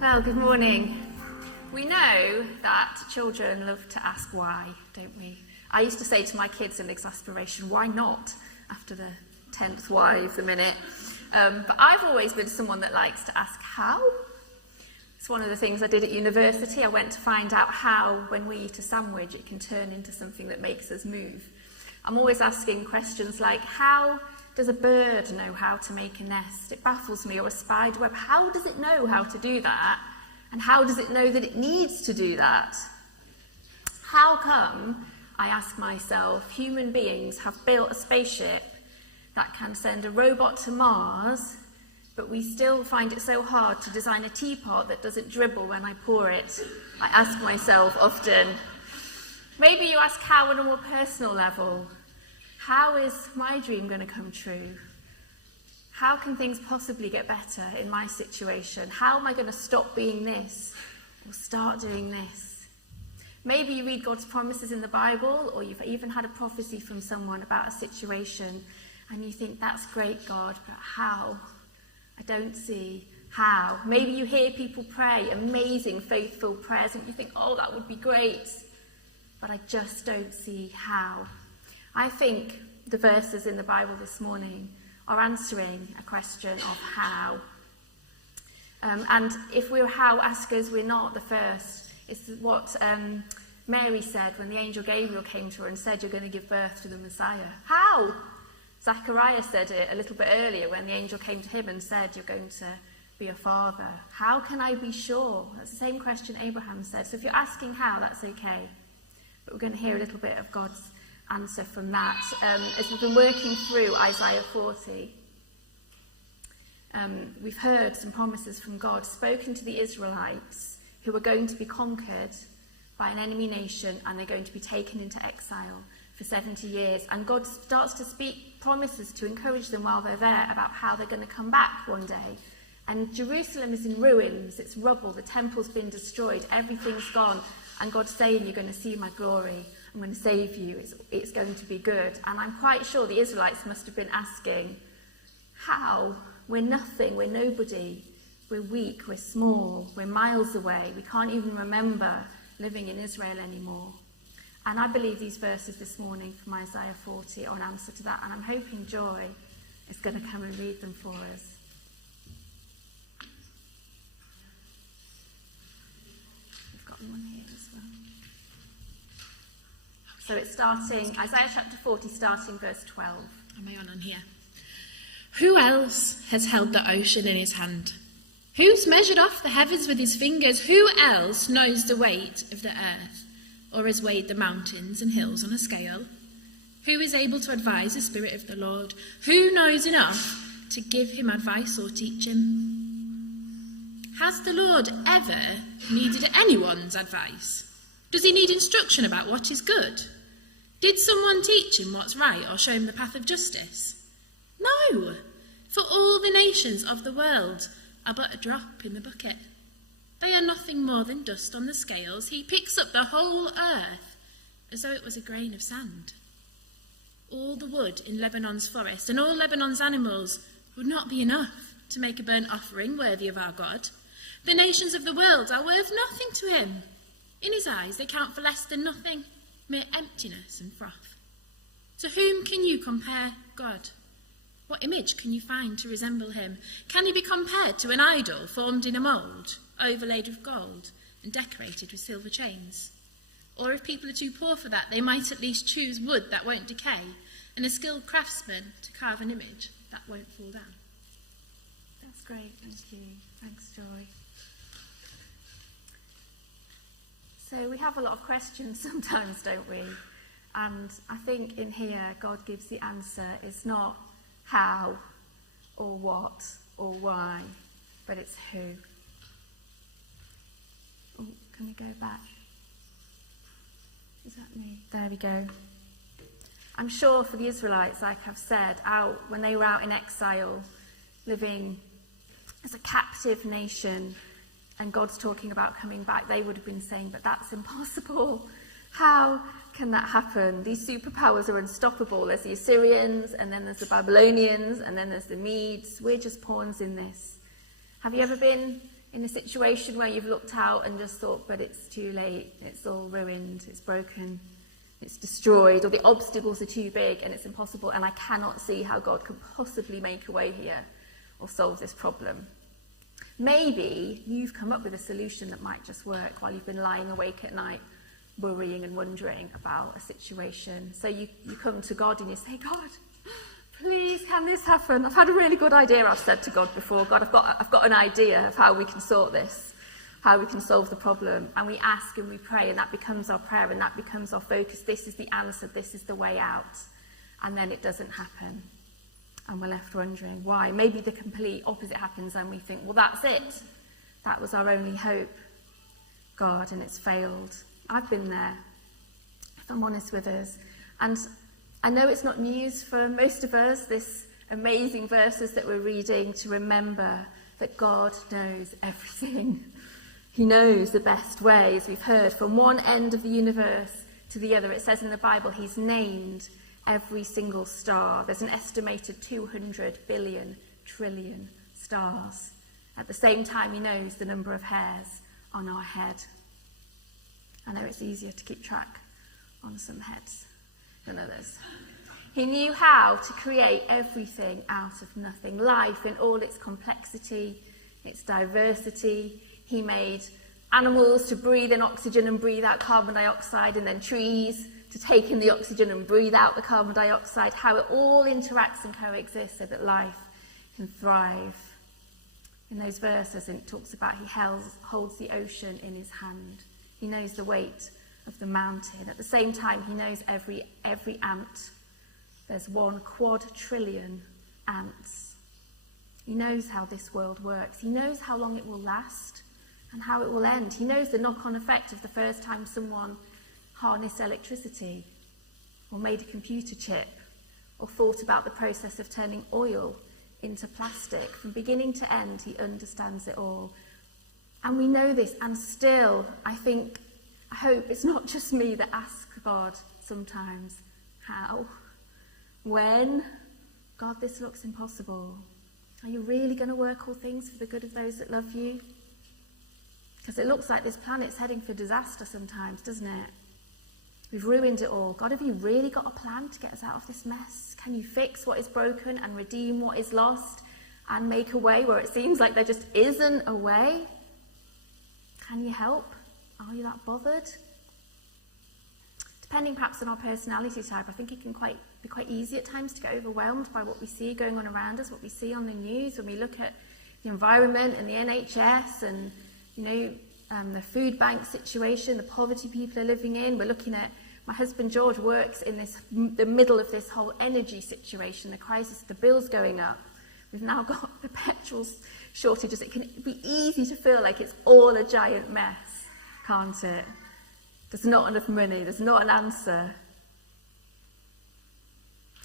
Well, good morning. We know that children love to ask why, don't we? I used to say to my kids in exasperation, why not? After the 10th why of the minute. But I've always been someone that likes to ask how. It's one of the things I did at university. I went to find out how, when we eat a sandwich, it can turn into something that makes us move. I'm always asking questions like, how does a bird know how to make a nest? It baffles me. Or a spider web, how does it know how to do that? And how does it know that it needs to do that? How come, I ask myself, human beings have built a spaceship that can send a robot to Mars, but we still find it so hard to design a teapot that doesn't dribble when I pour it? I ask myself often. Maybe you ask how on a more personal level. How is my dream going to come true? How can things possibly get better in my situation? How am I going to stop being this or start doing this? Maybe you read God's promises in the Bible, or you've even had a prophecy from someone about a situation, and you think, that's great, God, but how? I don't see how. Maybe you hear people pray amazing, faithful prayers, and you think, oh, that would be great, but I just don't see how. I think the verses in the Bible this morning are answering a question of how. And if we're how askers, we're not the first. It's what Mary said when the angel Gabriel came to her and said, you're going to give birth to the Messiah. How? Zachariah said it a little bit earlier when the angel came to him and said, you're going to be a father. How can I be sure? That's the same question Abraham said. So if you're asking how, that's okay. But we're going to hear a little bit of God's answer from that. As we've been working through Isaiah 40, we've heard some promises from God spoken to the Israelites who are going to be conquered by an enemy nation, and they're going to be taken into exile for 70 years. And God starts to speak promises to encourage them while they're there about how they're going to come back one day. And Jerusalem is in ruins, it's rubble, the temple's been destroyed, everything's gone. And God's saying, you're going to see my glory. I'm going to save you. It's going to be good. And I'm quite sure the Israelites must have been asking, how? We're nothing. We're nobody. We're weak. We're small. We're miles away. We can't even remember living in Israel anymore. And I believe these verses this morning from Isaiah 40 are an answer to that. And I'm hoping Joy is going to come and read them for us. We've got one here as well. So it's starting, Isaiah chapter 40, starting verse 12. Am I on here? Who else has held the ocean in his hand? Who's measured off the heavens with his fingers? Who else knows the weight of the earth, or has weighed the mountains and hills on a scale? Who is able to advise the Spirit of the Lord? Who knows enough to give him advice or teach him? Has the Lord ever needed anyone's advice? Does he need instruction about what is good? Did someone teach him what's right or show him the path of justice? No, for all the nations of the world are but a drop in the bucket. They are nothing more than dust on the scales. He picks up the whole earth as though it was a grain of sand. All the wood in Lebanon's forest and all Lebanon's animals would not be enough to make a burnt offering worthy of our God. The nations of the world are worth nothing to him. In his eyes they count for less than nothing, mere emptiness and froth. To whom can you compare God? What image can you find to resemble him? Can he be compared to an idol formed in a mould, overlaid with gold and decorated with silver chains? Or if people are too poor for that, they might at least choose wood that won't decay and a skilled craftsman to carve an image that won't fall down. That's great, thank you. Thanks, Joy. So we have a lot of questions sometimes, don't we? And I think in here, God gives the answer. It's not how or what or why, but it's who. Oh, can we go back? Is that me? There we go. I'm sure for the Israelites, like I've said, when they were out in exile, living as a captive nation, and God's talking about coming back, they would have been saying, but that's impossible. How can that happen? These superpowers are unstoppable. There's the Assyrians, and then there's the Babylonians, and then there's the Medes. We're just pawns in this. Have you ever been In a situation where you've looked out and just thought, but it's too late, it's all ruined, it's broken, it's destroyed, or the obstacles are too big and it's impossible, and I cannot see how God could possibly make a way here or solve this problem. Maybe you've come up with a solution that might just work while you've been lying awake at night, worrying and wondering about a situation. So you come to God and you say, God, please, can this happen? I've had a really good idea, I've said to God before. God, I've got an idea of how we can sort this, how we can solve the problem. And we ask and we pray, and that becomes our prayer, and that becomes our focus. This is the answer, this is the way out. And then it doesn't happen. And we're left wondering why. Maybe the complete opposite happens and we think, well, that's it. That was our only hope, God, and it's failed. I've been there, if I'm honest with us. And I know it's not news for most of us, this amazing verses that we're reading, to remember that God knows everything. He knows the best way, as we've heard, from one end of the universe to the other. It says in the Bible, he's named every single star. There's an estimated 200 billion trillion stars. At the same time, he knows the number of hairs on our head. I know it's easier to keep track on some heads than others. He knew how to create everything out of nothing. Life in all its complexity, its diversity. He made animals to breathe in oxygen and breathe out carbon dioxide, and then trees to take in the oxygen and breathe out the carbon dioxide. How it all interacts and coexists so that life can thrive. In those verses, it talks about he holds the ocean in his hand. He knows the weight of the mountain. At the same time, he knows every ant. There's 1 quadrillion ants. He knows how this world works. He knows how long it will last and how it will end. He knows the knock-on effect of the first time someone harnessed electricity or made a computer chip or thought about the process of turning oil into plastic. From beginning to end, he understands it all. And we know this, and still, I hope it's not just me that asks God sometimes, how? When? God, this looks impossible. Are you really going to work all things for the good of those that love you? Because it looks like this planet's heading for disaster sometimes, doesn't it? We've ruined it all. God, have you really got a plan to get us out of this mess? Can you fix what is broken and redeem what is lost and make a way where it seems like there just isn't a way? Can you help? Are you that bothered? Depending perhaps on our personality type, I think it can be quite easy at times to get overwhelmed by what we see going on around us, what we see on the news, when we look at the environment and the NHS and, the food bank situation, the poverty people are living in. We're looking at, my husband George works in the middle of this whole energy situation, the crisis, the bills going up. We've now got the petrol shortages. It can be easy to feel like it's all a giant mess, can't it? There's not enough money, there's not an answer.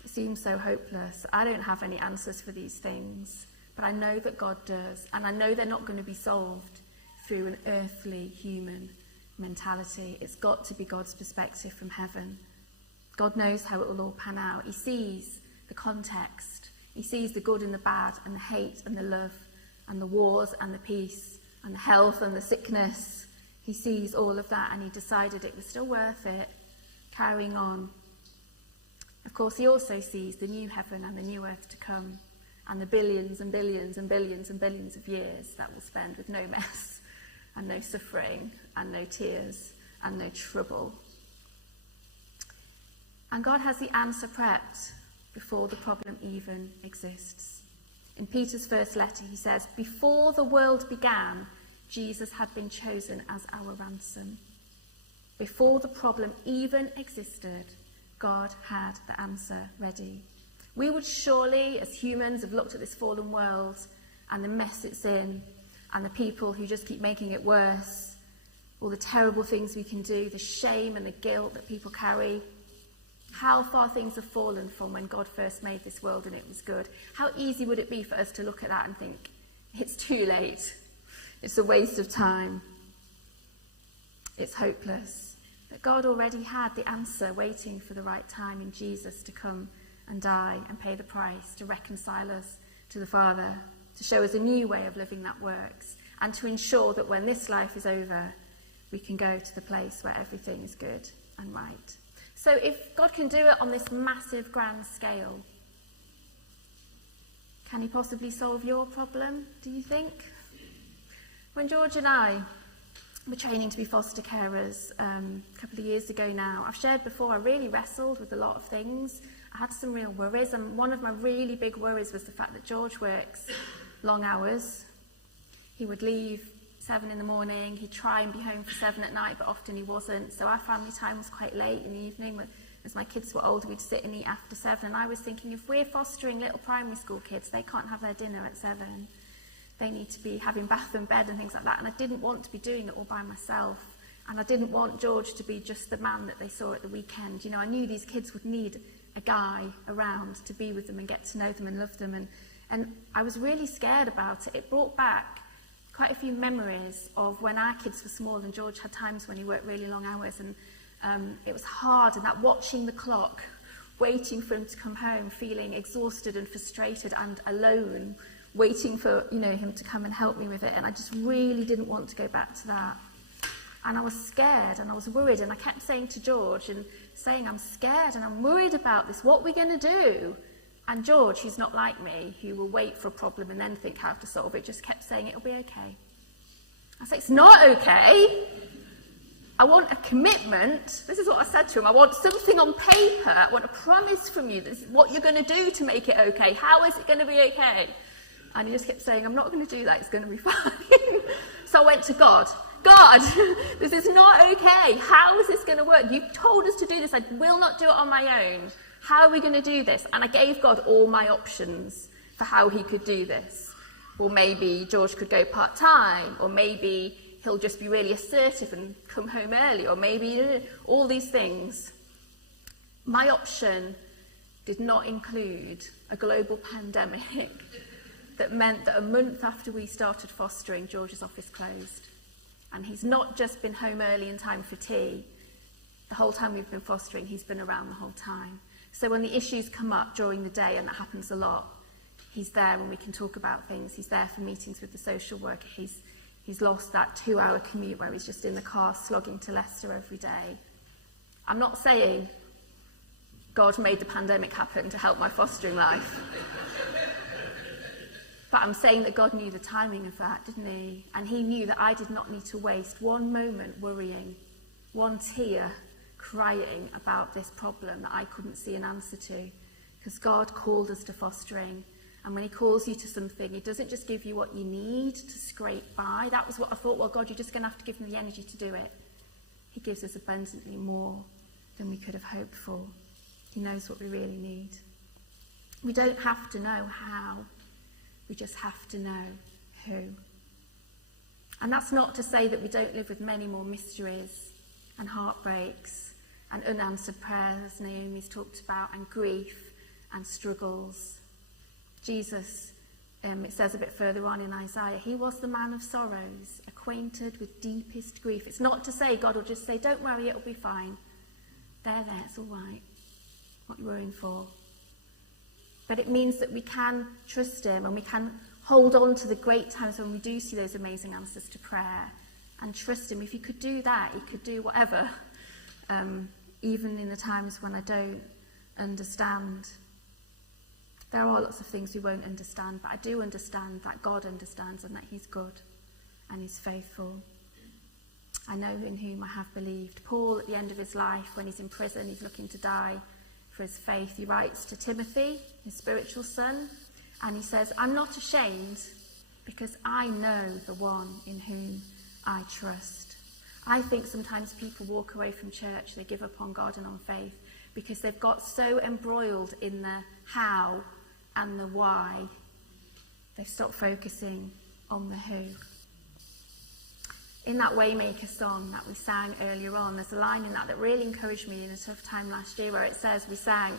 It seems so hopeless. I don't have any answers for these things, but I know that God does, and I know they're not going to be solved through an earthly human mentality. It's got to be God's perspective from heaven. God knows how it will all pan out. He sees the context. He sees the good and the bad and the hate and the love and the wars and the peace and the health and the sickness. He sees all of that, and he decided it was still worth it carrying on. Of course, he also sees the new heaven and the new earth to come, and the billions and billions and billions and billions of years that we'll spend with no mess and no suffering and no tears and no trouble. And God has the answer prepped before the problem even exists. In Peter's first letter, he says, before the world began, Jesus had been chosen as our ransom. Before the problem even existed, God had the answer ready. We would surely, as humans, have looked at this fallen world and the mess it's in, and the people who just keep making it worse, all the terrible things we can do, the shame and the guilt that people carry, how far things have fallen from when God first made this world and it was good. How easy would it be for us to look at that and think, it's too late, it's a waste of time, it's hopeless. But God already had the answer waiting for the right time in Jesus to come and die and pay the price to reconcile us to the Father, to show us a new way of living that works. and to ensure that when this life is over, we can go to the place where everything is good and right. So if God can do it on this massive, grand scale, can he possibly solve your problem, do you think? When George and I were training to be foster carers a couple of years ago now, I've shared before, I really wrestled with a lot of things. I had some real worries, and one of my really big worries was the fact that George works long hours. He would leave 7 in the morning, he'd try and be home for 7 at night, but often he wasn't. So our family time was quite late in the evening. As my kids were older, we'd sit and eat after 7. And I was thinking, if we're fostering little primary school kids, they can't have their dinner at 7. They need to be having bath and bed and things like that. And I didn't want to be doing it all by myself. And I didn't want George to be just the man that they saw at the weekend. You know, I knew these kids would need a guy around to be with them and get to know them and love them. And I was really scared about it. It brought back quite a few memories of when our kids were small, and George had times when he worked really long hours, and it was hard, and that watching the clock, waiting for him to come home, feeling exhausted and frustrated and alone, waiting for him to come and help me with it. And I just really didn't want to go back to that. And I was scared and I was worried, and I kept saying to George and saying, I'm scared and I'm worried about this, what are we going to do? And George, who's not like me, who will wait for a problem and then think how to solve it, just kept saying, it'll be okay. I said, it's not okay. I want a commitment. This is what I said to him. I want something on paper. I want a promise from you. This is what you're going to do to make it okay. How is it going to be okay? And he just kept saying, I'm not going to do that. It's going to be fine. So I went to God. God, this is not okay. How is this going to work? You've told us to do this. I will not do it on my own. How are we going to do this? And I gave God all my options for how he could do this. Or maybe George could go part-time, or maybe he'll just be really assertive and come home early, or maybe all these things. My option did not include a global pandemic that meant that a month after we started fostering, George's office closed. And he's not just been home early in time for tea. The whole time we've been fostering, he's been around the whole time. So when the issues come up during the day, and that happens a lot, he's there when we can talk about things. He's there for meetings with the social worker. He's lost that 2-hour commute where he's just in the car slogging to Leicester every day. I'm not saying God made the pandemic happen to help my fostering life. But I'm saying that God knew the timing of that, didn't he? And he knew that I did not need to waste one moment worrying, one tear crying about this problem that I couldn't see an answer to. Because God called us to fostering. And when he calls you to something, he doesn't just give you what you need to scrape by. That was what I thought, well, God, you're just going to have to give me the energy to do it. He gives us abundantly more than we could have hoped for. He knows what we really need. We don't have to know how. We just have to know who. And that's not to say that we don't live with many more mysteries and heartbreaks and unanswered prayers Naomi's talked about, and grief and struggles. Jesus, it says a bit further on in Isaiah, he was the man of sorrows, acquainted with deepest grief. It's not to say God will just say, don't worry, it'll be fine. There, it's all right. What are you worrying for? But it means that we can trust him, and we can hold on to the great times when we do see those amazing answers to prayer, and trust him. If he could do that, he could do whatever, even in the times when I don't understand. There are lots of things we won't understand, but I do understand that God understands and that he's good and he's faithful. I know in whom I have believed. Paul, at the end of his life, when he's in prison, he's looking to die for his faith. He writes to Timothy, his spiritual son, and he says, I'm not ashamed because I know the one in whom I trust. I think sometimes people walk away from church, they give up on God and on faith because they've got so embroiled in the how and the why, they've stopped focusing on the who. In that Waymaker song that we sang earlier on, there's a line in that really encouraged me in a tough time last year, where it says, we sang,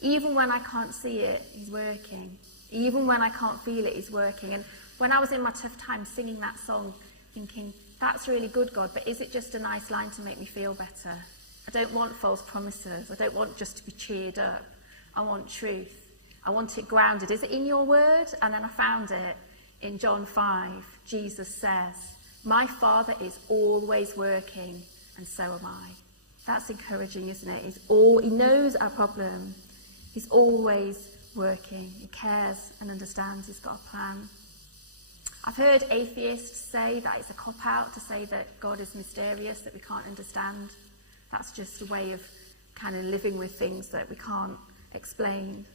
even when I can't see it, he's working. Even when I can't feel it, he's working. And when I was in my tough time singing that song, thinking, that's really good, God, but is it just a nice line to make me feel better? I don't want false promises. I don't want just to be cheered up. I want truth. I want it grounded. Is it in your word? And then I found it In John 5, Jesus says, "My Father is always working, and so am I." That's encouraging, isn't it? He knows our problem. He's always working. He cares and understands. He's got a plan. I've heard atheists say that it's a cop-out to say that God is mysterious, that we can't understand. That's just a way of kind of living with things that we can't explain,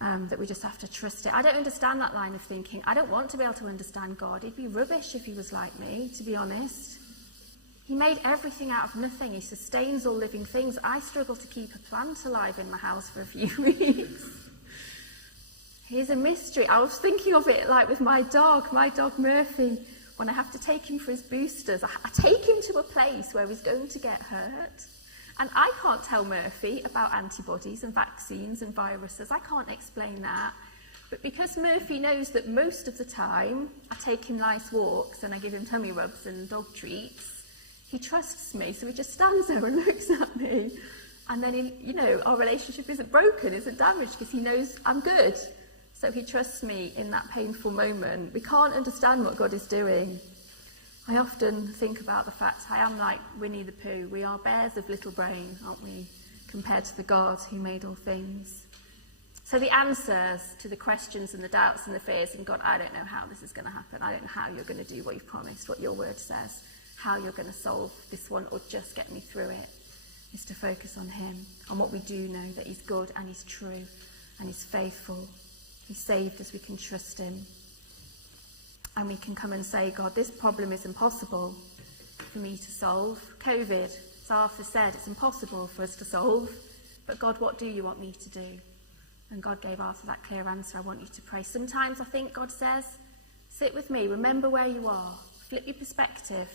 that we just have to trust it. I don't understand that line of thinking. I don't want to be able to understand God. He'd be rubbish if he was like me, to be honest. He made everything out of nothing. He sustains all living things. I struggle to keep a plant alive in my house for a few weeks. He's a mystery. I was thinking of it like with my dog Murphy. When I have to take him for his boosters, I take him to a place where he's going to get hurt. And I can't tell Murphy about antibodies and vaccines and viruses. I can't explain that. But because Murphy knows that most of the time I take him nice walks and I give him tummy rubs and dog treats, he trusts me. So he just stands there and looks at me. And then, our relationship isn't broken, isn't damaged, because he knows I'm good. So he trusts me in that painful moment. We can't understand what God is doing. I often think about the fact I am like Winnie the Pooh. We are bears of little brain, aren't we, compared to the God who made all things. So the answers to the questions and the doubts and the fears, and God, I don't know how this is going to happen. I don't know how you're going to do what you've promised, what your word says, how you're going to solve this one or just get me through it, is to focus on him, on what we do know, that he's good and he's true and he's faithful. He's saved us, we can trust him. And we can come and say, God, this problem is impossible for me to solve. COVID, as Arthur said, it's impossible for us to solve. But God, what do you want me to do? And God gave Arthur that clear answer. I want you to pray. Sometimes I think God says, sit with me, remember where you are, flip your perspective.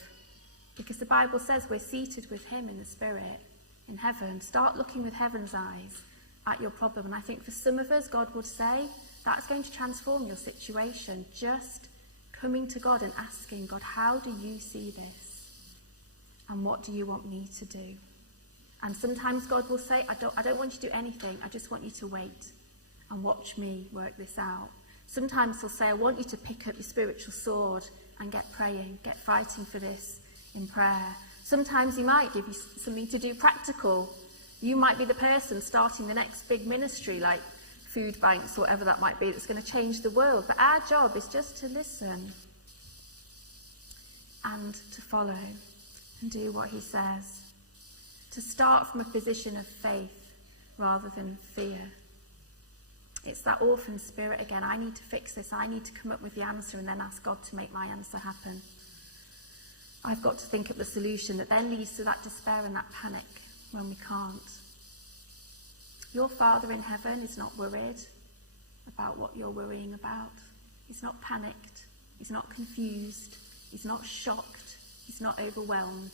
Because the Bible says we're seated with him in the Spirit, in heaven. Start looking with heaven's eyes at your problem. And I think for some of us, God would say, that's going to transform your situation. Just coming to God and asking, God, how do you see this? And what do you want me to do? And sometimes God will say, I don't want you to do anything. I just want you to wait and watch me work this out. Sometimes he'll say, I want you to pick up your spiritual sword and get praying, get fighting for this in prayer. Sometimes he might give you something to do practical. You might be the person starting the next big ministry, like food banks or whatever that might be, that's going to change the world. But our job is just to listen and to follow and do what he says. To start from a position of faith rather than fear. It's that orphan spirit again. I need to fix this. I need to come up with the answer and then ask God to make my answer happen. I've got to think up the solution that then leads to that despair and that panic when we can't. Your Father in heaven is not worried about what you're worrying about. He's not panicked. He's not confused. He's not shocked. He's not overwhelmed.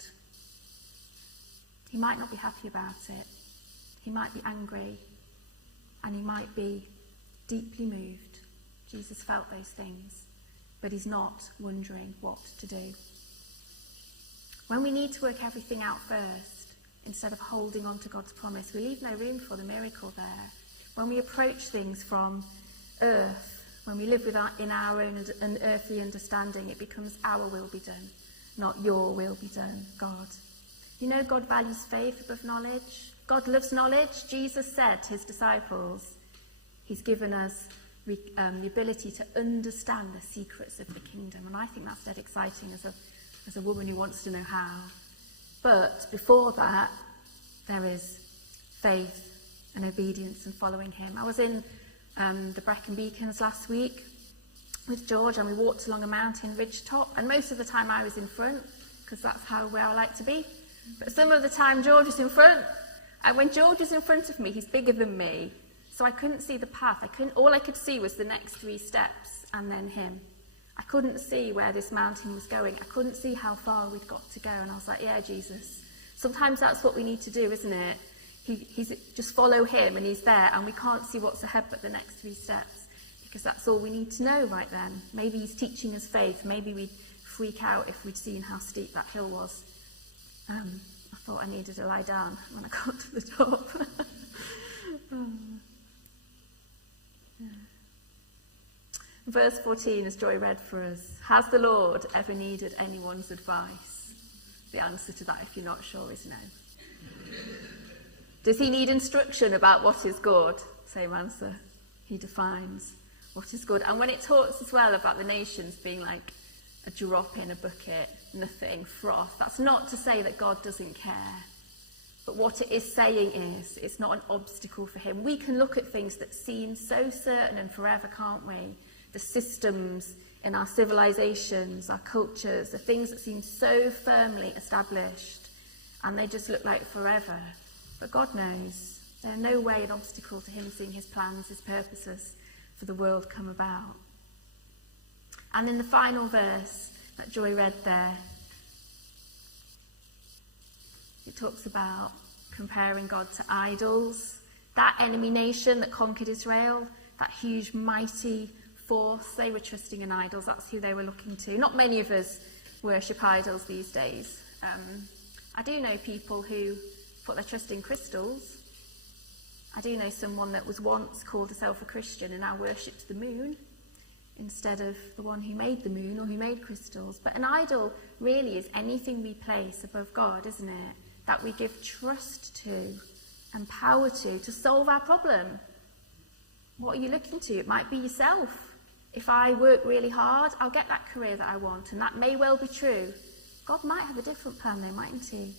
He might not be happy about it. He might be angry. And he might be deeply moved. Jesus felt those things. But he's not wondering what to do. When we need to work everything out first, instead of holding on to God's promise, we leave no room for the miracle there. When we approach things from earth, when we live in our own earthly understanding, it becomes our will be done, not your will be done, God. You know, God values faith above knowledge. God loves knowledge. Jesus said to his disciples, he's given us the ability to understand the secrets of the kingdom. And I think that's dead exciting as a woman who wants to know how. But before that, there is faith and obedience and following him. I was in the Brecon Beacons last week with George, and we walked along a mountain ridge top, and most of the time I was in front, because that's where I like to be. But some of the time George was in front, and when George was in front of me, he's bigger than me, so I couldn't see the path. All I could see was the next 3 steps and then him. I couldn't see where this mountain was going. I couldn't see how far we'd got to go. And I was like, yeah, Jesus. Sometimes that's what we need to do, isn't it? He's just follow him and he's there, and we can't see what's ahead but the next 3 steps, because that's all we need to know right then. Maybe he's teaching us faith. Maybe we'd freak out if we'd seen how steep that hill was. I thought I needed to lie down when I got to the top. Verse 14, as Joy read for us, has the Lord ever needed anyone's advice? The answer to that, if you're not sure, is no. Does he need instruction about what is good? Same answer. He defines what is good. And when it talks as well about the nations being like a drop in a bucket, nothing, froth, that's not to say that God doesn't care. But what it is saying is, it's not an obstacle for him. We can look at things that seem so certain and forever, can't we? The systems in our civilizations, our cultures, the things that seem so firmly established, and they just look like forever. But God knows. They're no way an obstacle to him seeing his plans, his purposes for the world come about. And in the final verse that Joy read there, it talks about comparing God to idols. That enemy nation that conquered Israel, that huge, mighty force, they were trusting in idols. That's who they were looking to. Not many of us worship idols these days. I do know people who put their trust in crystals. I do know someone that was once called herself a Christian and now worships the moon instead of the one who made the moon or who made crystals. But an idol really is anything we place above God, isn't it? That we give trust to and power to solve our problem. What are you looking to? It might be yourself. If I work really hard, I'll get that career that I want, and that may well be true. God might have a different plan though, mightn't he?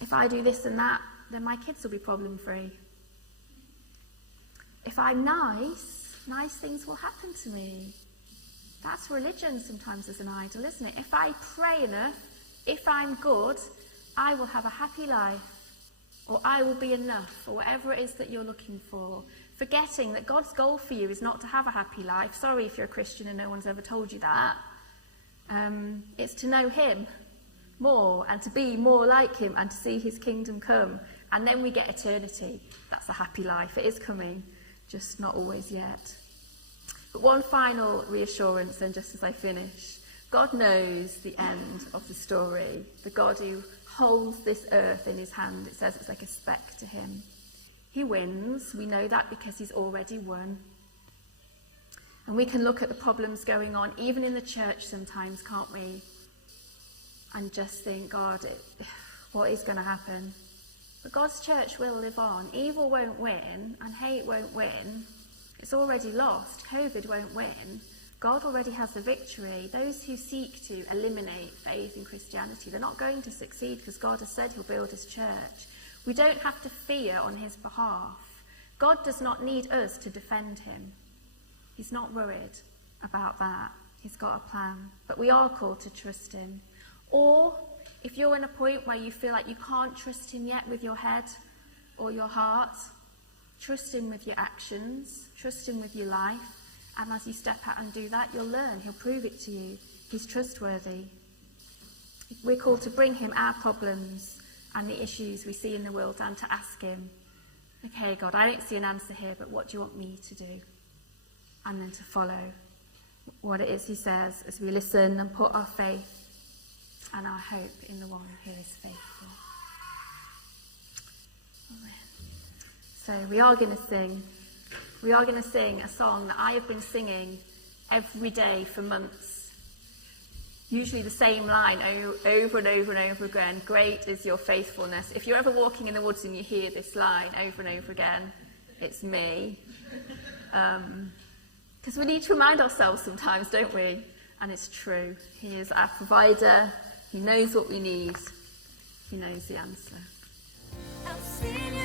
If I do this and that, then my kids will be problem-free. If I'm nice things will happen to me. That's religion sometimes as an idol, isn't it? If I pray enough, if I'm good, I will have a happy life, or I will be enough, or whatever it is that you're looking for. Forgetting that God's goal for you is not to have a happy life. Sorry if you're a Christian and no one's ever told you that. It's to know him more and to be more like him and to see his kingdom come. And then we get eternity. That's a happy life. It is coming, just not always yet. But one final reassurance then, just as I finish. God knows the end of the story. The God who holds this earth in his hand, it says it's like a speck to him. He wins. We know that because he's already won. And we can look at the problems going on, even in the church sometimes, can't we? And just think, God, what is going to happen? But God's church will live on. Evil won't win, and hate won't win. It's already lost. COVID won't win. God already has the victory. Those who seek to eliminate faith in Christianity, they're not going to succeed because God has said he'll build his church. We don't have to fear on his behalf. God does not need us to defend him. He's not worried about that. He's got a plan. But we are called to trust him. Or if you're in a point where you feel like you can't trust him yet with your head or your heart, trust him with your actions, trust him with your life. And as you step out and do that, you'll learn. He'll prove it to you. He's trustworthy. We're called to bring him our problems and the issues we see in the world and to ask him, okay, God, I don't see an answer here, but what do you want me to do? And then to follow what it is he says as we listen and put our faith and our hope in the one who is faithful. Amen. So we are going to sing. We are going to sing a song that I have been singing every day for months. Usually the same line over and over and over again. Great is your faithfulness. If you're ever walking in the woods and you hear this line over and over again, it's me. Because we need to remind ourselves sometimes, don't we? And it's true. He is our provider. He knows what we need. He knows the answer. I'll sing